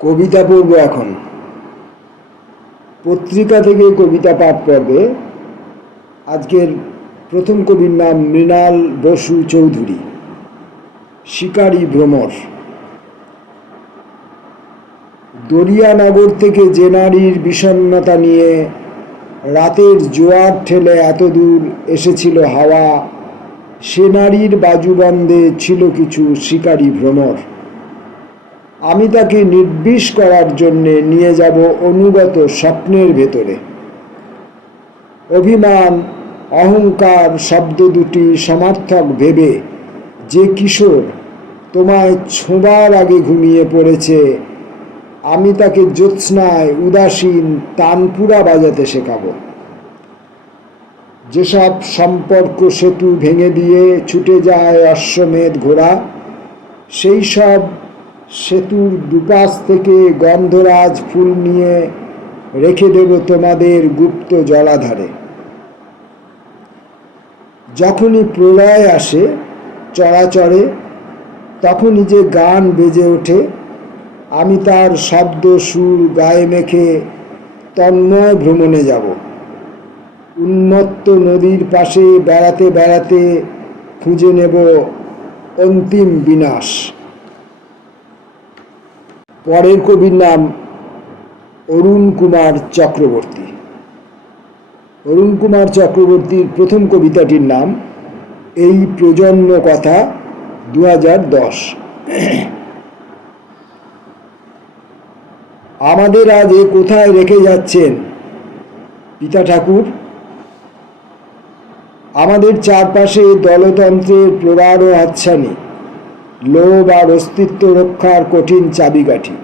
কবিতা পড়ব এখন। পত্রিকা থেকে কবিতা পাঠ করবে আজকের প্রথম কবির নাম মৃণাল বসু চৌধুরী। শিকারী ভ্রমর। দরিয়ানগর থেকে যে নারীর বিষণ্ণতা নিয়ে রাতের জোয়ার ঠেলে এতদূর এসেছিল হাওয়া, সে নারীর বাজুবন্ধে ছিল কিছু শিকারী ভ্রমর। আমি তাকে নির্বিষ করার জন্যে নিয়ে যাব অনুগত স্বপ্নের ভেতরে। অভিমান অহংকার শব্দ দুটি সমার্থক ভেবে যে কিশোর তোমায় ছোঁবার আগে ঘুমিয়ে পড়েছে, আমি তাকে জ্যোৎস্নায় উদাসীন তানপুরা বাজাতে শেখাব। যেসব সম্পর্ক সেতু ভেঙে দিয়ে ছুটে যায় অশ্বমেধ ঘোড়া, সেই সব সেতুর দুপাশ থেকে গন্ধরাজ ফুল নিয়ে রেখে দেব তোমাদের গুপ্ত জলাধারে। যখনই প্রলয় আসে চরাচরে, তখনই যে গান বেজে ওঠে, আমি তার শব্দ সুর গায়ে মেখে তন্ময় ভ্রমণে যাব। উন্মত্ত নদীর পাশে বেড়াতে বেড়াতে খুঁজে নেব অন্তিম বিনাশ। পরের কবির নাম অরুণ কুমার চক্রবর্তী। অরুণ কুমার চক্রবর্তীর প্রথম কবিতাটির নাম এই প্রজন্ম কথা, 2010। আমাদের আজ এ কোথায় রেখে যাচ্ছেন পিতা ঠাকুর? আমাদের চারপাশে দলতন্ত্রের প্রগাঢ় হাতছানি, লোভ আর অস্তিত্ব রক্ষার কঠিন চাবিকাঠি।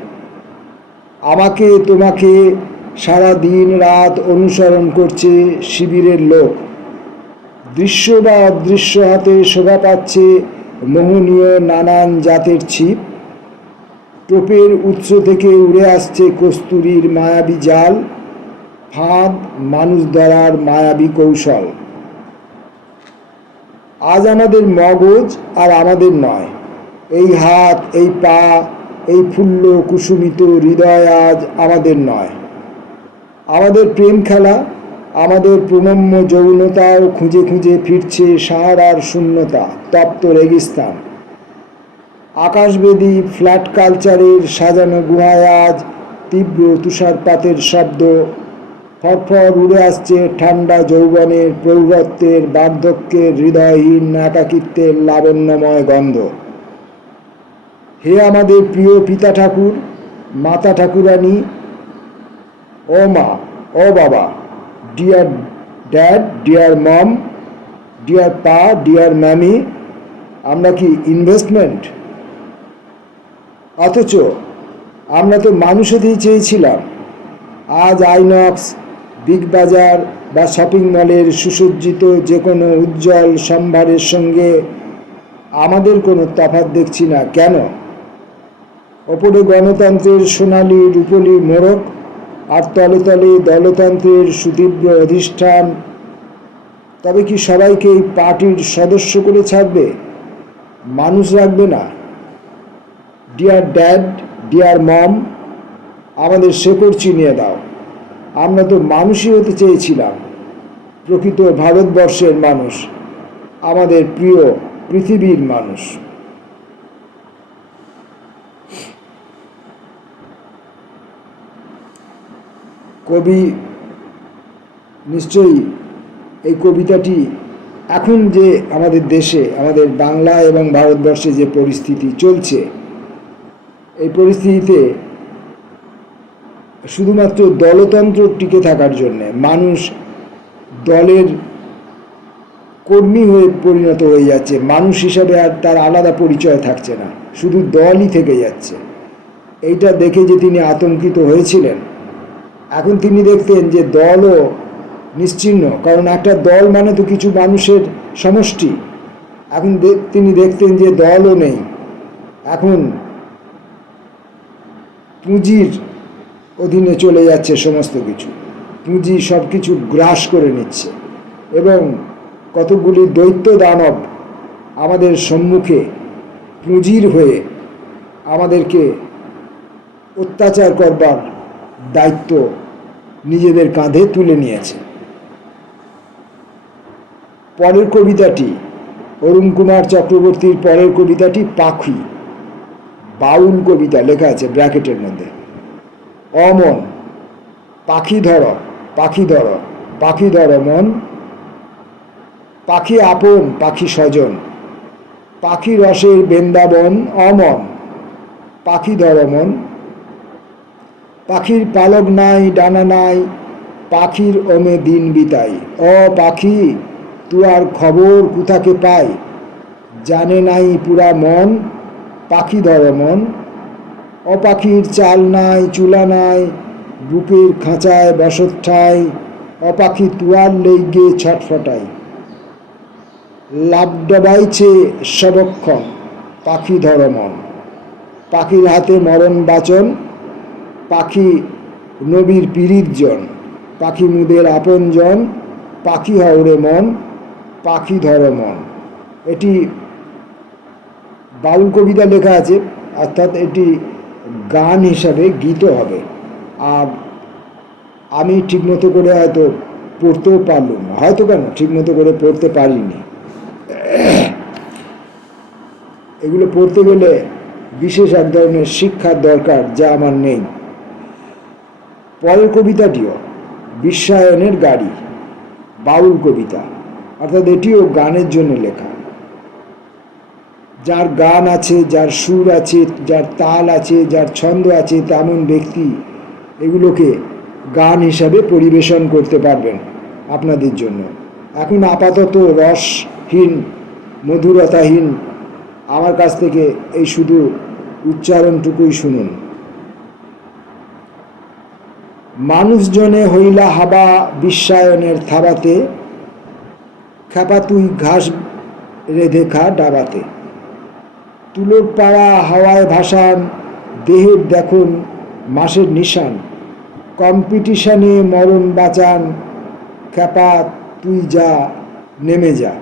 আমাকে তোমাকে সারা দিন রাত অনুসরণ করছে শিবিরের লোক। দৃশ্য বা অদৃশ্য হাতে শোভা পাচ্ছে মোহনীয় নানান জাতের ছিপ। টোপের উৎস থেকে উড়ে আসছে কস্তুরীর মায়াবী জাল, ফাঁদ মানুষ ধরার মায়াবী কৌশল। আজ আমাদের মগজ আর আমাদের নয়। এই হাত, এই পা, এই ফুল্ল কুসুমিত হৃদয় আজ আমাদের নয়। আমাদের প্রেম খেলা, আমাদের প্রণম্য যৌনতাও খুঁজে খুঁজে ফিরছে সাহারার শূন্যতা, তপ্ত রেগিস্তান। আকাশবেদী ফ্ল্যাট কালচারের সাজানো গুহায় আজ তীব্র তুষারপাতের শব্দ। ফরফর উড়ে আসছে ঠান্ডা যৌবনের প্রৌঢ়ত্বের, বার্ধক্যের, হৃদয়হীন একাকিত্বের লাবণ্যময় গন্ধ। হে আমাদের প্রিয় পিতা ঠাকুর, মাতা ঠাকুরানী, ও মা, ও বাবা, dear dad, dear mom, dear pa, dear mummy, আমরা কি ইনভেস্টমেন্ট? অথচ আমরা তো মানুষ হতেই চেয়েছিলাম। আজ আইনক্স, বিগ বাজার বা শপিং মলের সুসজ্জিত যে কোনো উজ্জ্বল সম্ভারের সঙ্গে আমাদের কোনো তফাৎ দেখছি না। কেন? ওপরে গণতন্ত্রের সোনালি রূপলি মোড়ক, আর তলে তলে দলতন্ত্রের সুতীব্র অধিষ্ঠান। তবে কি সবাইকে এই পার্টির সদস্য করে ছাড়বে? মানুষ রাখবে না? ডিয়ার ড্যাড, ডিয়ার মম, আমাদের শেকড় চিনিয়ে দাও। আমরা তো মানুষই হতে চেয়েছিলাম, প্রকৃত ভারতবর্ষের মানুষ, আমাদের প্রিয় পৃথিবীর মানুষ। কবি নিশ্চয়ই এই কবিতাটি এখন যে আমাদের দেশে, আমাদের বাংলা এবং ভারতবর্ষে যে পরিস্থিতি চলছে, এই পরিস্থিতিতে শুধুমাত্র দলতন্ত্র টিকে থাকার জন্যে মানুষ দলের কর্মী হয়ে পরিণত হয়ে যাচ্ছে। মানুষ হিসাবে আর তার আলাদা পরিচয় থাকছে না, শুধু দলই থেকে যাচ্ছে। এইটা দেখে যে তিনি আতঙ্কিত হয়েছিলেন, এখন তিনি দেখতেন যে দলও নিশ্চিহ্ন, কারণ একটা দল মানে তো কিছু মানুষের সমষ্টি। এখন তিনি দেখতেন যে দলও নেই, এখন পুঁজির অধীনে চলে যাচ্ছে সমস্ত কিছু। পুঁজি সব কিছু গ্রাস করে নিচ্ছে এবং কতগুলি দৈত্য দানব আমাদের সম্মুখে পুঁজির হয়ে আমাদেরকে অত্যাচার করবার দায়িত্ব নিজেদের কাঁধে তুলে নিয়েছে। পরের কবিতাটি অরুণ কুমার চক্রবর্তীর পরের কবিতাটি পাখি, বাউল কবিতা, লেখা আছে ব্র্যাকেটের মধ্যে। অমন, পাখি ধর, পাখি ধর, পাখি ধর মন, পাখি আপন, পাখি স্বজন, পাখি রসের বৃন্দাবন। অমন, পাখি ধর মন, পাখির পালক নাই, ডানা নাই, পাখির ওমে দিন বিতাই। অ পাখি তুয়ার খবর কুথাকে পাই, জানে নাই পুরা মন, পাখি ধর মন। অপাখির চাল নাই, চুলা নাই, বুকের খাঁচায় বসত ঠাই, অপাখি তুয়ার লেগে ছটফটাই। লাভ ডবাইছে সবক্ষণ, পাখি ধর মন, পাখির হাতে মরণ বাচন, পাখি নবীর পীড়িত জন, পাখি মুদের আপন জন, পাখি হওরে মন, পাখি ধর মন। এটি বাউল কবিতা লেখা আছে, অর্থাৎ এটি গান হিসাবে গীত হবে। আর আমি ঠিকমতো করে হয়তো পড়তেও পারলাম না, হয়তো কেন ঠিকমতো করে পড়তে পারিনি। এগুলো পড়তে গেলে বিশেষ এক ধরনের শিক্ষার দরকার, যা আমার নেই। পরের কবিতাটিও বিশ্বায়নের গাড়ি, বাউল কবিতা, অর্থাৎ এটিও গানের জন্য লেখা। যার গান আছে, যার সুর আছে, যার তাল আছে, যার ছন্দ আছে, তেমন ব্যক্তি এগুলোকে গান হিসাবে পরিবেশন করতে পারবেন আপনাদের জন্য। এখন আপাতত রসহীন, মধুরতাহীন আমার কাছ থেকে এই শুধু উচ্চারণটুকুই শুনুন। মানুষজনে হইলা হাবা বিশ্বায়নের থাবাতে, খেপা তুই ঘাস রেধে খা ডাবাতে। তুলোর পাড়া হাওয়ায় ভাসান, দেহের দেখুন মাসের নিশান, কম্পিটিশনে মরণ বাঁচান, খেপা তুই যা নেমে যা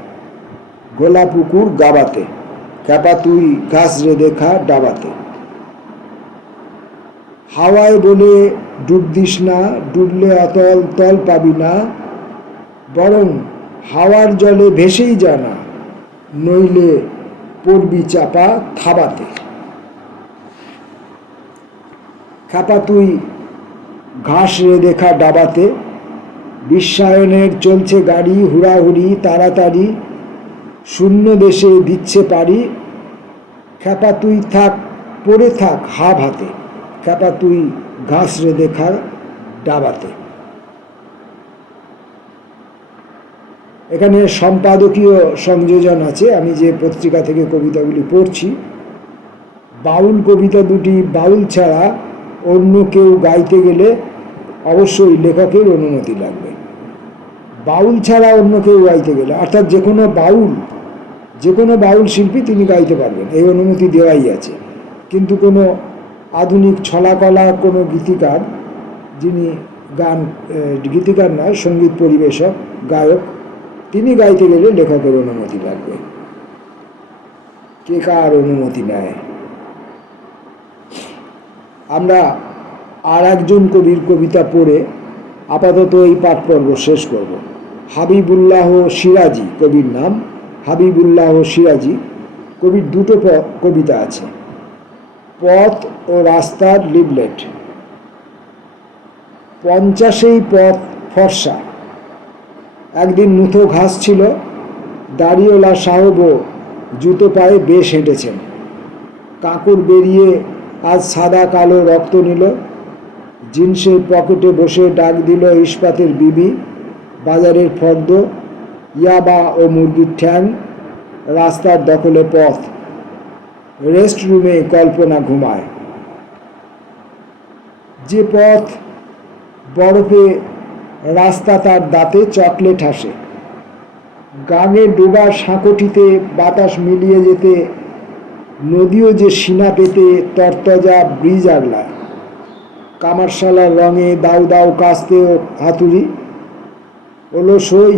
গোলা পুকুর গাবাতে, খেপা তুই ঘাস রেধে খা ডাবাতে। হাওয়ায় বলে ডুব দিস না, ডুবলে অতল তল পাবি না, বরং হাওয়ার জলে ভেসেই জানা, নইলে পড়বি চাপা থাবাতে। খেপা তুই ঘাস রেধে খা ডাবাতে, বিশ্বায়নের চলছে গাড়ি হুড়াহুড়ি তাড়াতাড়ি, শূন্য দেশে দিচ্ছে পারি, খেপা তুই থাক পড়ে থাক হাব হাতে, খেপা তুই ঘাস রেধে খা ডাবাতে। এখানে সম্পাদকীয় সংযোজন আছে, আমি যে পত্রিকা থেকে কবিতাগুলি পড়ছি। বাউল কবিতা দুটি বাউল ছাড়া অন্য কেউ গাইতে গেলে অবশ্যই লেখকের অনুমতি লাগবে। বাউল ছাড়া অন্য কেউ গাইতে গেলে, অর্থাৎ যে কোনো বাউল শিল্পী তিনি গাইতে পারবেন, এই অনুমতি দেওয়াই আছে। কিন্তু কোনো আধুনিক ছলাকলা কোনো গীতিকার, যিনি গীতিকার নয়, সঙ্গীত পরিবেশক, গায়ক, তিনি গাইতে গেলে লেখকের অনুমতি লাগবে। কে কার অনুমতি নেয়? আমরা আর একজন কবির কবিতা পড়ে আপাতত এই পাঠ পর্ব শেষ করব। হাবিবুল্লাহ সিরাজি কবির নাম, হাবিবুল্লাহ সিরাজি। কবির দুটো কবিতা আছে, পথ ও রাস্তার লিফলেট। 50 পথ ফর্সা, একদিন মুঠো ঘাস ছিল, দাড়িওয়ালা সাহেবও জুতো পায়ে বেশ হেঁটেছেন। কাঁকড় বেরিয়ে আজ সাদা কালো রক্ত নিল, জিন্সের পকেটে বসে ডাক দিল ইস্পাতের বিবি, বাজারের ফর্দ, ইয়াবা ও মুরগির ঠ্যাং, রাস্তার দখলে পথ, রেস্ট রুমে কল্পনা ঘুমায়। যে পথ বরফে রাস্তা তার দাঁতে চকলেট হাসে, গাঙে ডোবা সাঁকটিতে বাতাস মিলিয়ে যেতে, নদীও যে সিনা পেতে তরতজা ব্রিজ আগলায়। কামারশালার রঙে দাউ দাউ কাস্তে ও হাতুড়ি, ওলো সই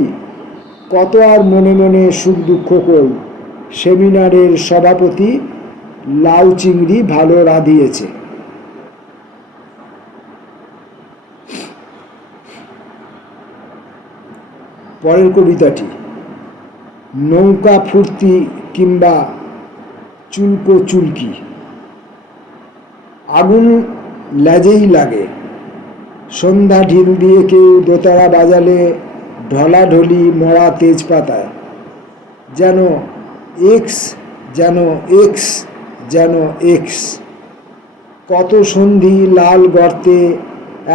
কত আর মনে মনে সুখ দুঃখ কই, সেমিনারের সভাপতি লাউ চিংড়ি ভালো রাঁধিয়েছে। পরের কবিতাটি, নৌকা ফুর্তি কিংবা চুলকো চুলকি। আগুন লেজেই লাগে, সন্ধ্যা ঢিল দিয়ে কেউ দোতারা বাজালে ঢলাঢলি মরা তেজপাতায়। যেন এক্স, যেন এক্স, যেন এক্স। কত সন্ধি লাল গর্তে,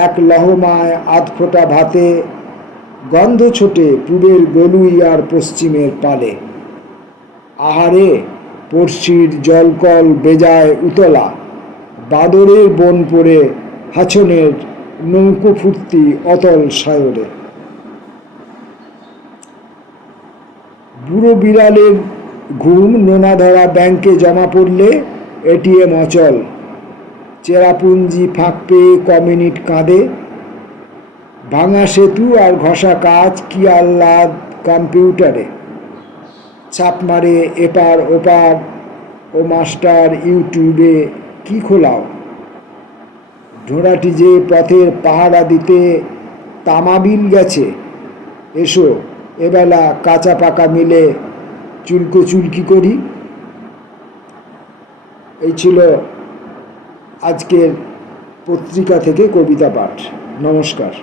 এক লহমায় আধফোটা ভাতে, গন্ধ ছোটে পূবের গলুই আর পশ্চিমের পালে। আহারে পড়শির জলকল বেজায় উতলা, বাদরের বন পড়ে হাছনের নৌকো ফুর্তি অতল সায়রে। বুড়ো বিড়ালের ঘুম, নোনা ধরা ব্যাংকে জমা পড়লে এটিএম অচল, চেরাপুঞ্জি ফাঁক পেয়ে কমিনিট কাঁদে। ভাঙা সেতু আর ঘষা কাজ কি আহ্লাদ কম্পিউটারে, ছাপ মারে এপার ওপার ও মাস্টার ইউটিউবে কি খোলাও। ঘোড়াটি যে পথের পাহারা দিতে তামাবিল গেছে, এসো এবেলা কাঁচা পাকা মিলে চুলকো চুলকি করি। এই ছিল আজকের পত্রিকা থেকে কবিতা পাঠ। নমস্কার।